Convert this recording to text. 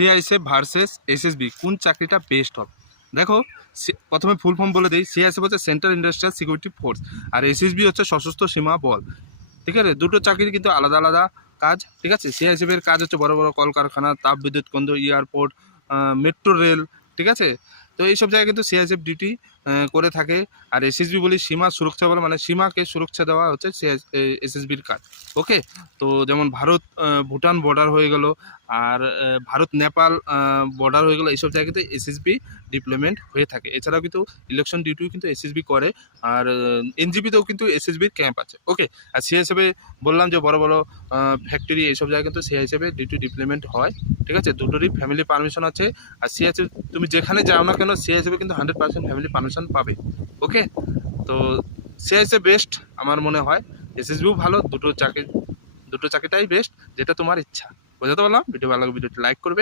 CISF versus SSB কোন চাকরিটা best হবে? দেখো, প্রথমে ফুল ফর্ম বলে দিই। সিআইএসএফ হচ্ছে সেন্ট্রাল ইন্ডাস্ট্রিয়াল সিকিউরিটি ফোর্স, আর এসএসবি হচ্ছে সশস্ত্র সীমা বল। ঠিক আছে, দুটো চাকরি কিন্তু আলাদা আলাদা কাজ। ঠিক আছে, সিআইএসএফ এর কাজ হচ্ছে বড় বড় কলকারখানা, তাপ বিদ্যুৎ কেন্দ্র, এয়ারপোর্ট, মেট্রো রেল। ঠিক আছে, তো এইসব জায়গায় কিন্তু সিআইএসএফ ডিউটি করে থাকে। আর এসএসবি বলি সীমা সুরক্ষা বলে, মানে সীমাকে সুরক্ষা দেওয়া হচ্ছে এসএসবির কাজ। ওকে, তো যেমন ভারত ভুটান বর্ডার হয়ে গেল, আর ভারত নেপাল বর্ডার হয়ে গেল, এইসব জায়গাতে এসএসবি ডিপ্লয়মেন্ট হয়ে থাকে। এছাড়াও কিন্তু ইলেকশন ডিউটিও কিন্তু এসএসবি করে, আর এনজিপিতেও কিন্তু এসএসবির ক্যাম্প আছে। ওকে, আর সিআইএসএফে বললাম যে বড় বড় ফ্যাক্টরি, এইসব জায়গায় কিন্তু সিআইএসএফে ডিউটি ডিপ্লয়মেন্ট হয়। ঠিক আছে, দুটোরই ফ্যামিলি পারমিশন আছে। আর সিআইএসএফ তুমি যেখানে যাও না কেন, সিআইএসএফে কিন্তু 100% ফ্যামিলি পারমিশন পাবে। ওকে, তো সিআইএসএফ বেস্ট আমার মনে হয়। এসএসবিও ভালো, দুটো চাকরিটাই বেস্ট, যেটা তোমার ইচ্ছা। বোঝাতে পারলাম? ভিডিও ভালো লাগলে ভিডিওটি লাইক করবে।